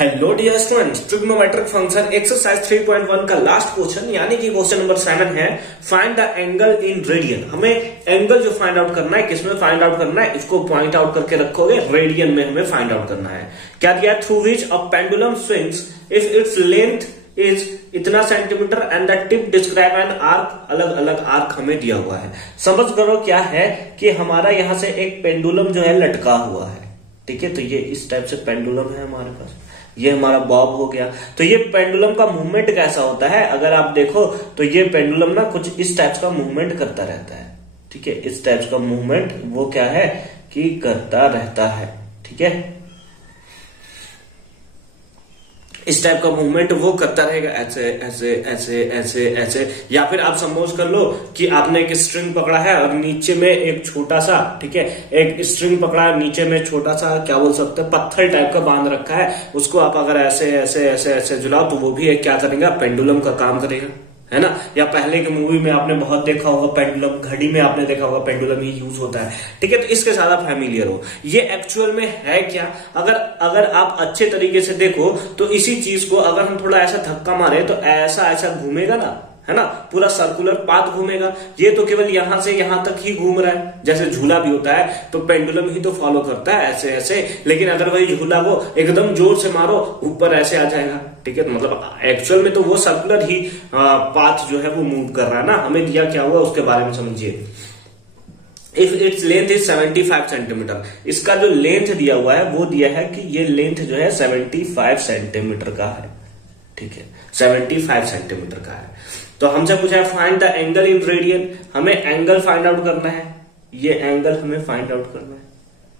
Hello dear students, trigonometric function exercise 3.1 का last question यानी कि क्वेश्चन नंबर 7 है find the angle in radian. हमें एंगल जो फाइंड आउट करना है, किसमें फाइंड आउट करना है, इसको पॉइंट आउट करके रखोगे, रेडियन में हमें फाइंड आउट करना है। क्या दिया है? Through which a pendulum swings if its length is इतना centimetre and the tip describe an arc. अलग अलग आर्क हमें दिया हुआ है। समझ करो क्या है कि हमारा यहां से एक पेंडुलम जो है लटका हुआ है, ठीक है। तो ये इस टाइप से पेंडुलम है हमारे पास, ये हमारा बॉब हो गया। तो ये पेंडुलम का मूवमेंट कैसा होता है, अगर आप देखो तो ये पेंडुलम ना कुछ इस टाइप का मूवमेंट करता रहता है, ठीक है। इस टाइप का मूवमेंट वो क्या है कि करता रहता है, ठीक है। इस टाइप का मूवमेंट वो करता रहेगा, ऐसे ऐसे ऐसे ऐसे ऐसे। या फिर आप सपोज कर लो कि आपने एक स्ट्रिंग पकड़ा है और नीचे में एक छोटा सा, ठीक है, एक स्ट्रिंग पकड़ा है, नीचे में छोटा सा क्या बोल सकते हैं, पत्थर टाइप का बांध रखा है। उसको आप अगर ऐसे ऐसे ऐसे ऐसे झुलाओ तो वो भी एक क्या करेगा, पेंडुलम का काम करेगा, है ना। या पहले के मूवी में आपने बहुत देखा होगा पेंडुलम, घड़ी में आपने देखा होगा पेंडुलम ही यूज होता है, ठीक है। तो इसके साथ आप फैमिलियर हो। ये एक्चुअल में है क्या, अगर आप अच्छे तरीके से देखो तो इसी चीज को अगर हम थोड़ा ऐसा धक्का मारे तो ऐसा ऐसा घूमेगा ना, है ना, पूरा सर्कुलर पाथ घूमेगा। ये तो केवल यहां से यहां तक ही घूम रहा है, जैसे झूला भी होता है तो पेंडुलम ही तो फॉलो करता है ऐसे ऐसे। लेकिन अगर वही झूला को एकदम जोर से मारो ऊपर ऐसे आ जाएगा, ठीक है। तो मतलब एक्चुअल में तो वो सर्कुलर ही पाथ जो है वो मूव कर रहा है ना। हमें दिया क्या हुआ उसके बारे में समझिए। If its length is 75 centimetre, इसका जो लेंथ दिया हुआ है वो दिया है कि ये लेंथ जो है 75 सेंटीमीटर का है, ठीक है, 75 सेंटीमीटर का है। तो हमसे पूछा है find the angle in radian. हमें एंगल फाइंड आउट करना है, ये एंगल हमें फाइंड आउट करना है,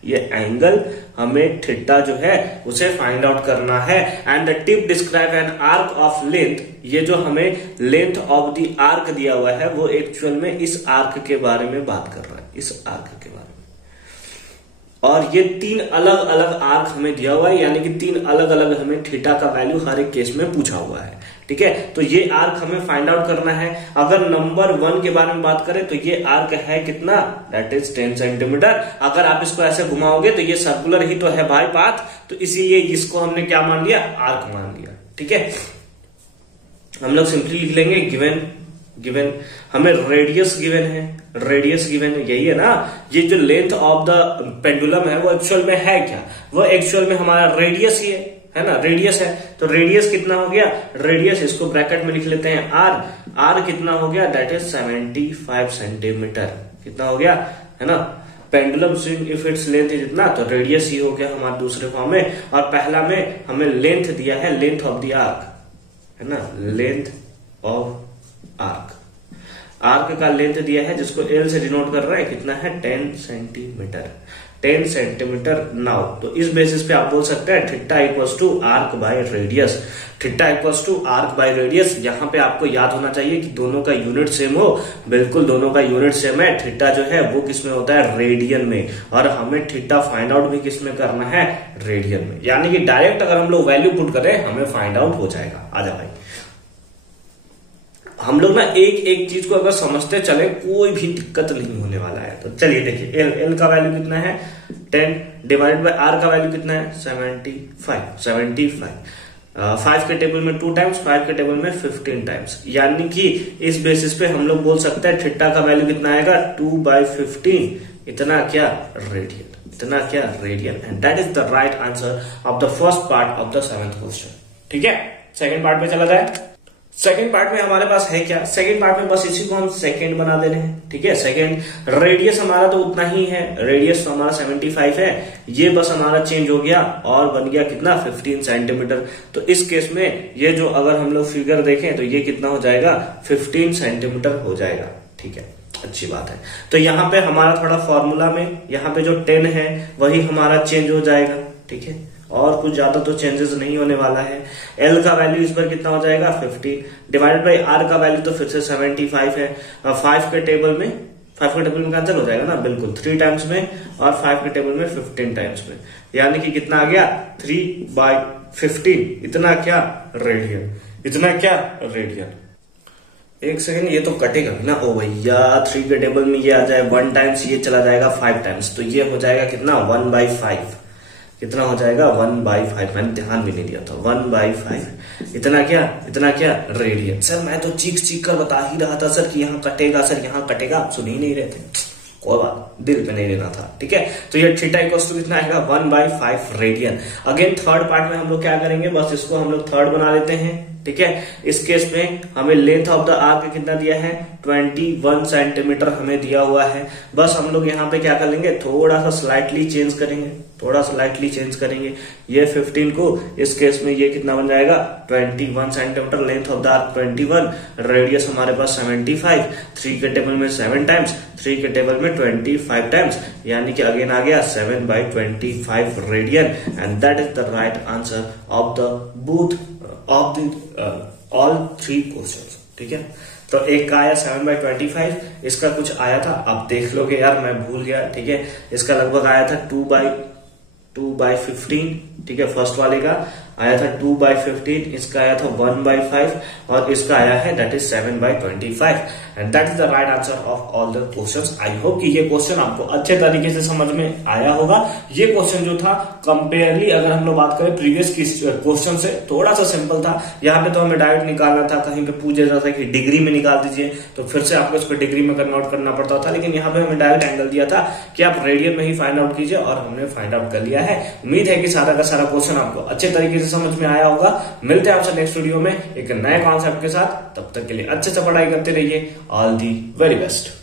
ये एंगल हमें थीटा जो है उसे फाइंड आउट करना है। And the tip describe an arc of length, ये जो हमें लेंथ ऑफ द आर्क दिया हुआ है वो एक्चुअल में इस आर्क के बारे में बात कर रहा है, इस आर्क के बारे में। और ये 3 अलग अलग आर्क हमें दिया हुआ है, यानी कि 3 अलग अलग हमें थीटा का वैल्यू हर एक केस में पूछा हुआ है, ठीक है। तो ये आर्क हमें फाइंड आउट करना है। अगर नंबर 1 के बारे में बात करें तो ये आर्क है कितना, दैट इज 10 सेंटीमीटर। अगर आप इसको ऐसे घुमाओगे तो ये सर्कुलर ही तो है भाई पाथ, तो इसीलिए इसको हमने क्या मान लिया, आर्क मान लिया, ठीक है। हम लोग सिंपली लिख लेंगे गिवन हमें रेडियस गिवन है, रेडियस गिवन है, यही है ना। ये जो लेंथ ऑफ द पेंडुलम है वो एक्चुअल में है क्या, वो एक्चुअल में हमारा रेडियस ही है ना, रेडियस है। तो रेडियस कितना हो गया, रेडियस इसको ब्रैकेट में लिख लेते हैं आर कितना हो गया, दैट इज 75 सेंटीमीटर। कितना हो गया, है ना। Pendulum swing if its length is इतना, तो रेडियस ही हो गया हमारे दूसरे फॉर्म में। और पहला में हमें लेंथ दिया है, लेंथ ऑफ द आर्क, है ना, लेंथ ऑफ आर्क का लेंथ दिया है जिसको एल से डिनोट कर रहा है, कितना है 10 सेंटीमीटर, 10 सेंटीमीटर। नाउ तो इस बेसिस पे आप बोल सकते हैं theta equals to arc by radius, theta equals to arc by radius. यहां पे आपको याद होना चाहिए कि दोनों का यूनिट सेम हो, बिल्कुल दोनों का यूनिट सेम है। थीटा जो है वो किसमें होता है, रेडियन में, और हमें थीटा फाइंड आउट भी किसमें करना है, रेडियन में। यानी कि डायरेक्ट अगर हम लोग वैल्यू पुट करें हमें फाइंड आउट हो जाएगा। आजा भाई, हम लोग ना एक एक चीज को अगर समझते चले कोई भी दिक्कत नहीं होने वाला है। तो चलिए देखिए, एल का वैल्यू कितना है 10 डिवाइडेड बाय आर का वैल्यू कितना है 75 5 के टेबल में 2 टाइम्स, 5 के टेबल में 15 टाइम्स। यानी कि इस बेसिस पे हम लोग बोल सकते हैं थीटा का वैल्यू कितना आएगा 2/15, इतना क्या रेडियन, इतना क्या radian. And that is the right answer of the first part of the 7th question, ठीक है। सेकेंड पार्ट में चला जाए। सेकेंड पार्ट में हमारे पास है क्या, सेकेंड पार्ट में बस इसी को हम सेकेंड बना दे रहे हैं, ठीक है। सेकेंड रेडियस हमारा तो उतना ही है, रेडियस तो हमारा 75 है, ये बस हमारा चेंज हो गया और बन गया कितना 15 सेंटीमीटर। तो इस केस में ये जो अगर हम लोग फिगर देखें तो ये कितना हो जाएगा 15 सेंटीमीटर हो जाएगा, ठीक है, अच्छी बात है। तो यहाँ पे हमारा थोड़ा फॉर्मूला में यहाँ पे जो 10 है वही हमारा चेंज हो जाएगा, ठीक है, और कुछ ज्यादा तो चेंजेस नहीं होने वाला है। एल का वैल्यू इस पर कितना हो जाएगा 50 डिवाइडेड बाई आर का वैल्यू तो फिर से 75 है। 5 के टेबल में कैंसिल हो जाएगा ना, बिल्कुल 3 टाइम्स में, और 5 के टेबल में 15 टाइम्स में, यानी कि कितना आ गया 3/15, इतना क्या रेडियन, इतना क्या रेडियन। एक सेकंड, ये तो कटेगा भी ना, ओ भैया 3 के टेबल में ये आ जाए 1 टाइम्स, ये चला जाएगा 5 टाइम्स, तो ये हो जाएगा कितना 1/5, कितना हो जाएगा 1/5, मैंने ध्यान भी नहीं दिया था, 1/5 इतना क्या रेडियन। सर मैं तो चीख कर बता ही रहा था सर कि यहाँ कटेगा, सर यहाँ कटेगा, आप सुन ही नहीं रहे थे, कोई बात, दिल पे नहीं लेना था, ठीक है। तो ये थीटा इक्वल्स टू कितना आएगा 1/5 रेडियन। अगेन थर्ड पार्ट में हम लोग क्या करेंगे, बस इसको हम लोग थर्ड बना लेते हैं, ठीक है। इस केस में हमें लेंथ ऑफ द आर्क कितना दिया है 21 सेंटीमीटर हमें दिया हुआ है। बस हम लोग यहाँ पे क्या कर लेंगे, थोड़ा सा स्लाइटली चेंज करेंगे, ये 15 को इस केस में ये कितना बन जाएगा 21 centimetre, length of the arc 21, radius हमारे पास 75, 3 के टेबल में 7 टाइम्स, 3 के टेबल में 25 टाइम्स, यानी कि अगेन आ गया 7/25 radian. And that is the right answer of the both of the all 3 questions, ठीक है। तो एक का आया 7/25, इसका कुछ आया था, आप देख लोगे यार मैं भूल गया, ठीक है। इसका लगभग आया था 2/15, ठीक है। फर्स्ट वाले का आया था 2/15, इसका आया था 1/5 और इसका आया है that is 7/25 and that is the right answer of all the questions. I hope कि ये क्वेश्चन आपको अच्छे तरीके से समझ में आया होगा। ये क्वेश्चन जो था कंपेयरली अगर हम लोग बात करें प्रीवियस क्वेश्चन से थोड़ा सा सिंपल था। यहाँ पे तो हमें डायरेक्ट निकालना था, कहीं पे पूछा जाता कि डिग्री में निकाल दीजिए तो फिर से आपको इसको डिग्री में कन्वर्ट करना पड़ता था, लेकिन यहाँ पे हमें डायरेक्ट एंगल दिया था कि आप रेडियन में ही फाइंड आउट कीजिए और हमने फाइंड आउट कर लिया है। उम्मीद है कि सारा का सारा क्वेश्चन आपको अच्छे तरीके से समझ में आया होगा। मिलते हैं आपसे नेक्स्ट वीडियो में एक नए कॉन्सेप्ट के साथ, तब तक के लिए अच्छे से पढ़ाई करते रहिए। All the very best.